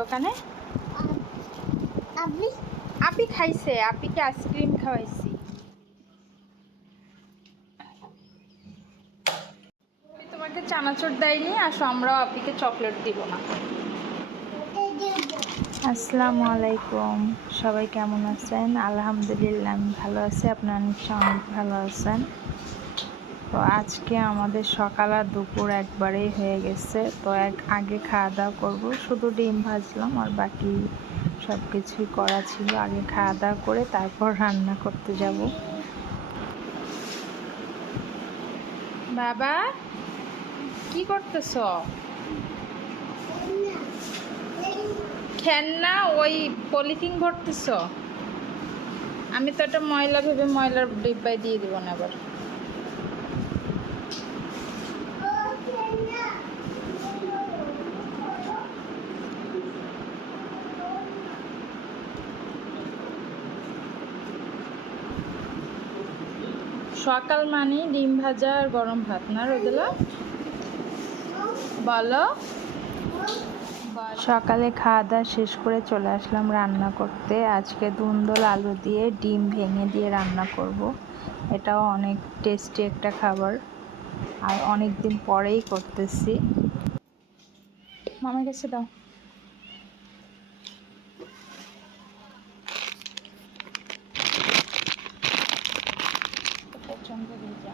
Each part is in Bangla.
দোকানে? আপি খাইছে, আপিকে আইসক্রিম খাওয়াইছি। তোমাকে চানাচুর দেয়নি, আসো আমরাও আপিকে চকলেট দিব না। আসসালামু আলাইকুম, সবাই কেমন আছেন? আলহামদুলিল্লাহ আমি ভালো আছি, আপনারা নিশ্চয়ই অনেক ভালো আছেন। তো আজকে আমাদের সকাল আর দুপুর একবারেই হয়ে গেছে। তো আগে খাওয়া দাওয়া করবো, শুধু ডিম ভাজলাম আর বাকি সব কিছুই করা ছিল। আগে খাওয়া দাওয়া করে তারপর রান্না করতে যাব। বাবা কি করতেছ? খেলনা ওই পলিথিন ভরতেছ? আমি তো এটা ময়লা ভেবে ময়লার ডিব্বায় দিয়ে দিব না আবার। সকাল মানে ডিম ভাজা আর গরম ভাত না রোদেলা? বলো। সকালে খাওয়া দাওয়া শেষ করে চলে আসলাম রান্না করতে। আজকে ধুন্দল আলু দিয়ে ডিম ভেঙে দিয়ে রান্না করব। এটাও অনেক টেস্টি একটা খাবার আর অনেক দিন পরেই করতেছি। মামার কাছে দাও। প্রচন্ড ভেজা।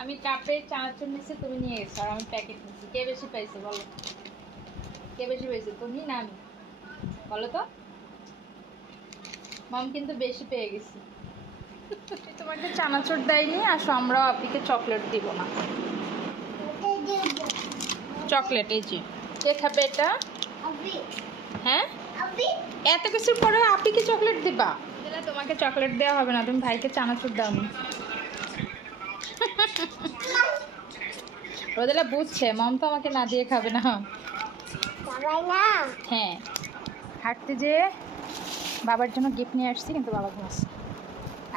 আমি কাপে চানাচুর নিচ্ছি, তুমি নিয়ে গেছো আর আমি প্যাকেট নিচ্ছি। কে বেশি পাইছে বলো? কে বেশি পাইছে, তুমি না আমি? বলো তো। মম কিন্তু বেশি পেয়ে গেছি। তোমাকে চানাচুর দেয়নি, আসো আমরাও আপিকে চকলেট দিব না। চকলেট এই যে, কে খাবে এটা? হ্যাঁ, এত কিছুর পরে আপিকে চকলেট দিবা? তোমাকে চকলেট দেওয়া হবে না, তুমি ভাইকে চানাচুর দাও না। রোদেলা বুঝছে মম তো আমাকে না দিয়ে খাবে না। হ্যাঁ, হাঁটতে যেয়ে বাবার জন্য গিফট নিয়ে আসছি, কিন্তু বাবা ঘুমাচ্ছে।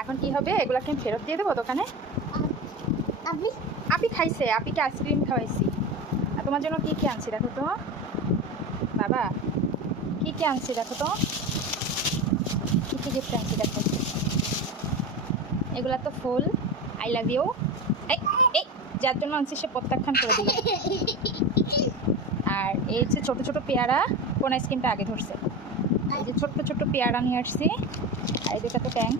এখন কি হবে, এগুলোকে আমি ফেরত দিয়ে দেবো দোকানে? আপি খাইছে, আপিকে আইসক্রিম খাওয়াইছি। আর তোমার জন্য কি কি আনছি দেখো তো বাবা, কি কি আনছি দেখো তো, কি কি গিফট আনছি দেখো। এগুলা তো ফুল, আই লাভ ইউ। এই এই যার জন্য আনছি সে প্রত্যাখ্যান করে দিল। আর এই যে ছোটো ছোটো পেয়ারা, কোন আইসক্রিমটা আগে ধরছে। এই যে ছোট্ট ছোট্ট পেয়ারা নিয়ে আসছি, আর এই দুটা তো ট্যাং।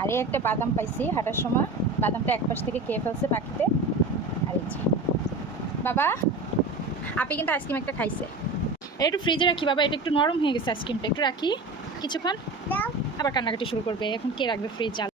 আর এই একটা বাদাম পাইছি হাঁটার সময়, বাদামটা এক পাশ থেকে খেয়ে ফেলছে পাখিতে। আর এই যে বাবা, আপনি কিন্তু আইসক্রিম একটা খাইছে। এটা একটু ফ্রিজে রাখি বাবা, এটা একটু নরম হয়ে গেছে আইসক্রিমটা, একটু রাখি কিছুক্ষণ। আবার কান্নাকাটি শুরু করবে, এখন কে রাখবে ফ্রিজ?